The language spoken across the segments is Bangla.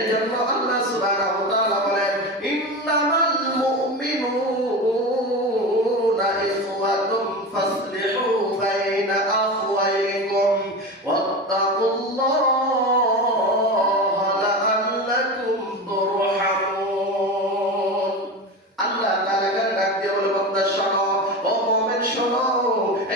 এর জন্য আল্লাহ সুবহানাহু ওয়া তাআলা বলেন ইন্নামাল মুমিনুনা ইখওয়াতুম ফাসলিহু বাইনা আখওয়াইকুম ওয়াত্তাকুল্লাহা লাআল্লাকুম তুরহামুন। আল্লাহ তাআলা ডাক দিয়ে বলে বান্দা শোনো, ও মুমিন শোনো,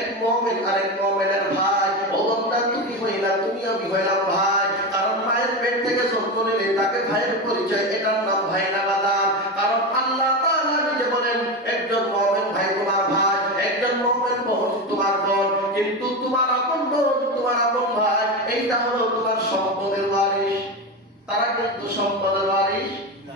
এক মুমিন আরেক মুমিনের ভাই। ও বান্দা তুমি হইলা, তুমি আমি হইলাম ভাই। কারণ মায়ের পেট থেকে জন্ম নিলে তাকে ভাইয়ের পরিচয়, এটার নাম ভাই না বাদাম। কারণ আল্লাহ তাআলা নিজে বলেন একজন মুমিন ভাই তোমার ভাই, একজন মুমিন বোন তোমার বোন। কিন্তু তোমার আপন বোন, তোমার আপন ভাই, এইটা হলো তোমার সম্পদের ওয়ারিশ। তারা কিন্তু সম্পদের ওয়ারিশ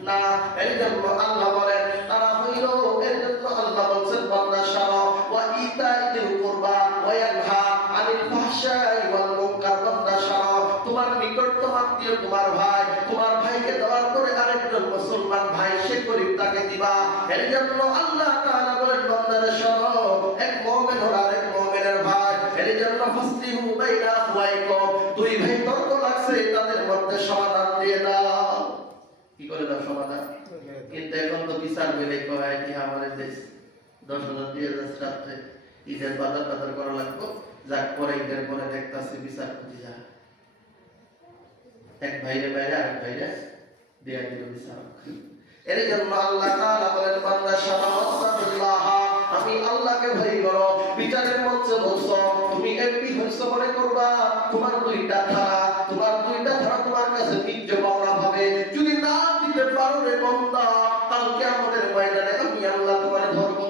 না। এই জন্য আল্লাহ বলেন তারা হইল, এর জন্য আল্লাহ বলছেন বান্দা শোনো, ওয়া ইতাইযিল কুরবা ওয়া ইয়ানহা আনিল ফাহশাই ওয়াল মুনকার। বান্দা শোনো, তোমার নিকটতম আত্মীয় তোমার ভাই, তোমার ভাইকে দেওয়ার পরে আরেকজন মুসলমান ভাই সে গরীব তাকে দিবা। এর জন্য আল্লাহ তাআলা বলেন বান্দারে শোনো, এক মুমিন হলো আরেক মুমিনের ভাই। এর জন্য ফাসলিহু বাইনা আখওয়াইকুম, দুই ভাই তর্ক লাগছে তাদের মধ্যে সমাধান দিয়ে দাও। কি করে দাও সমাধান? কিন্তু এখন তো বিচার বেলে কয় কি আমাদের দেশ 10,000 20,000 রাত্রে ঈদের বাজার করা লাগবে, যাক পরে ঈদের পরে দেখতাছি বিচার করতে যায় এক ভাইরে বাইরে আরেক ভাইরে দেয়া দিল বিচার। এর জন্য আল্লাহ তাআলা বলেন বান্দা শামাল্লাহ, আমি আল্লাহকে ভয় করো। বিচারের মঞ্চে বসো, তুমি এমপি হইছো মনে করবা তোমার দুইটা ধারা, তোমার দুইটা ধারা তোমার কাছে নিজ পাওনা হবে। যদি না দিতে পারো রে বান্দা, কালকে আমাদের ময়দানে আমি আল্লাহ তোমারে ধরব।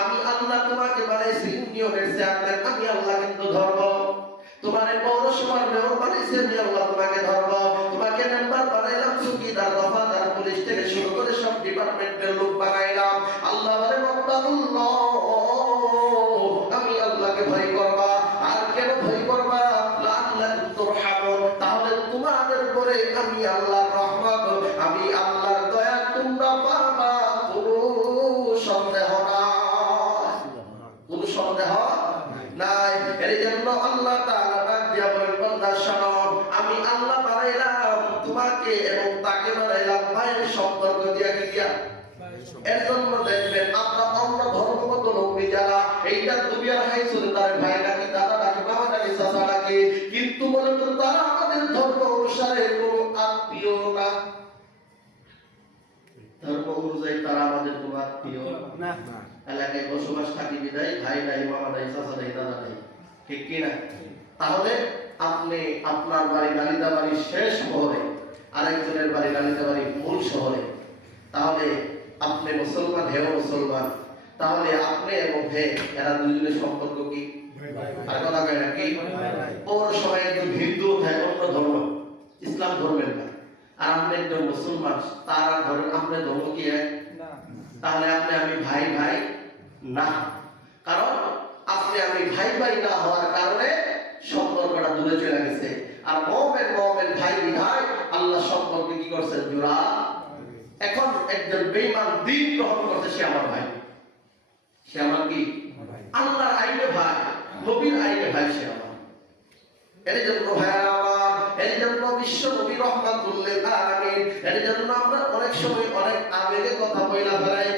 আমি আল্লাহ তোমাকে বানাইছি ইউনিয়নের চেয়ারম্যান, আমি আল্লাহ কিন্তু ধরব। তোমারে পৌরসভার মেয়র বানাইছি, আমি আল্লাহ তোমাকে ধরব। তোমাকে মেম্বার বানাইলাম, চৌকিদার, দফাদার, পুলিশ থেকে শুরু করে সব ডিপার্টমেন্টের লোক বানাইলাম। আল্লাহ বলে ওয়াত্তাকুল্লাহ, আমি আল্লাহকে ভয় করবা। আর কেন ভয় করবা? লাআল্লাকুম তুরহামুন, তাহলে তোমাদের উপরে আমি আল্লাহর রহমত, আমি আল্লাহর দয়া তোমরা পাবা। কোনো সন্দেহ নাই, কোনো সন্দেহ নাই। এর জন্য আল্লাহ তাআলা ডাক দিয়া বলেন বান্দা শোনো, আমি আল্লাহ বানাইলাম তোমাকে এবং তাকে বানাইলাম ভাইয়ের সম্পর্ক দিয়া কি দিয়া। এর জন্য দেখবেন আমরা অন্য ধর্মগত লোক যারা এইটা দুনিয়ার হাই শুনে তার ভাই নাকি দাদা নাকি বাবা নাকি চাচা নাকি, কিন্তু মূলত তারা আমাদের ধর্ম অনুসারে কোনো আত্মীয় না। ধর্ম অনুযায়ী তারা আমাদের কোনো আত্মীয় না। এলাকায় বসবাস থাকি বিদায় ভাই নাই, বাবা নাই, চাচা নাই, দাদা নাই, ঠিক কি না? তাহলে আপনি আপনার বাড়ি নালিতাবাড়ির শেষ শহরে, আরেকজনের বাড়ি নালিতাবাড়ির মূল শহরে, তাহলে আপনি মুসলমান, হেও মুসলমান, তাহলে আপনি এবং হে এরা দুজনের সম্পর্ক কি? আর কথা কয় নাকি? পৌরসভায় একজন হিন্দু থাকে অন্য ধর্ম, ইসলাম ধর্মের না, আর আপনি একজন মুসলমান, তার ধর্ম আপনার ধর্ম কি এক? তাহলে আপনি আমি ভাই ভাই না। কারণ আপনি আমি ভাই ভাই না হওয়ার কারণে সম্পর্কটা দূরে চলে গেছে। আর মুমিন ভাই বিধায় আল্লাহ সম্পর্কে কি করছেন? জোড়া। এখন একজন বেঈমান দ্বীন গ্রহণ করছে, সে আমার ভাই, সে আমার কি? আল্লাহর আইনে ভাই, নবীর আইনে ভাই, সে আমার। এর জন্য ভাইরা আমার, এর জন্য বিশ্ব নবী রহমাতুল লিল আলামিন, এর জন্য আমরা অনেক সময় অনেক আবেগে কথা বইলা ফেলাই।